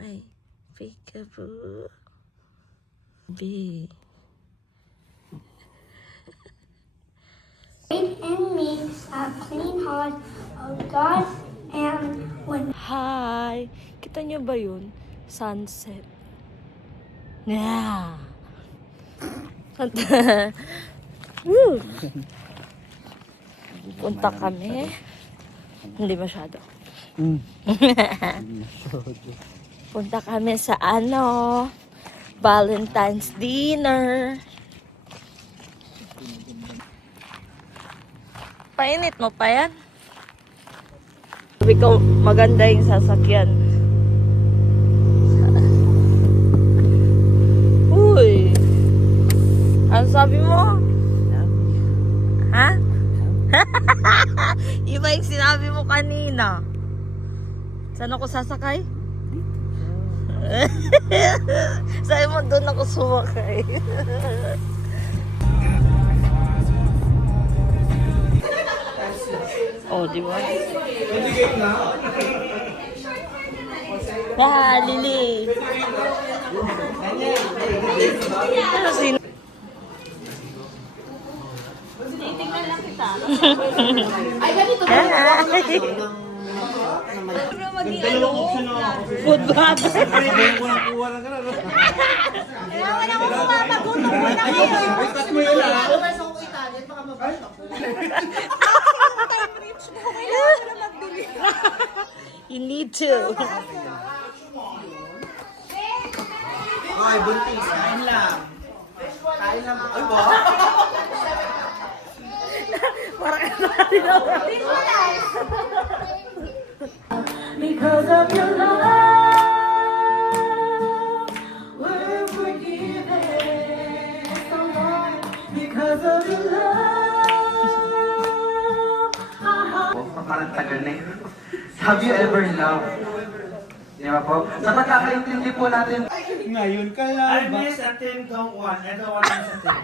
Ay, peekaboo. B. In me a clean heart, O God, and when Hi! Kita niyo ba yun? Sunset. Yeah! Woo! Punta kami. Hindi masyado. Punta kami sa Valentine's dinner. Painit mo pa yan? Sabi ko, maganda yung sasakyan. Uy! Ano sabi mo? Ha? Iba yung sinabi mo kanina. Saan ako sasakay? Sabi mo, doon ako sumakay. Oh, di ba? Ah, Lily. Ano sino? Tinitingnan lang kita. Ay, ganito ba? Food vlogger. wala mo mamagutom mo na kayo. Cut mo yun lang. You need to. Ay, buntis. Kain lang. Kain lang. Ay, ba? Parang ano Because of your love, we're forgiven. So Lord, because of your love, Parang tagal na yun. Have you ever loved? Di ba po? Sa pagkakaintindi po natin. Ngayon ka lang. I miss a team don't want. I don't want to miss a team.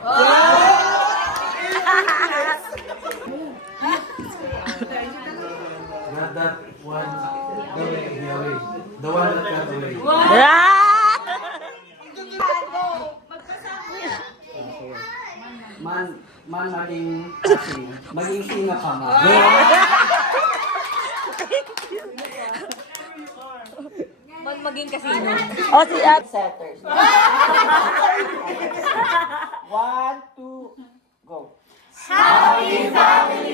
Not that one. The one that got away. Man maging singa ka nga. maging kasino. O si At Setters. 1, 2, go. Happy Valentine's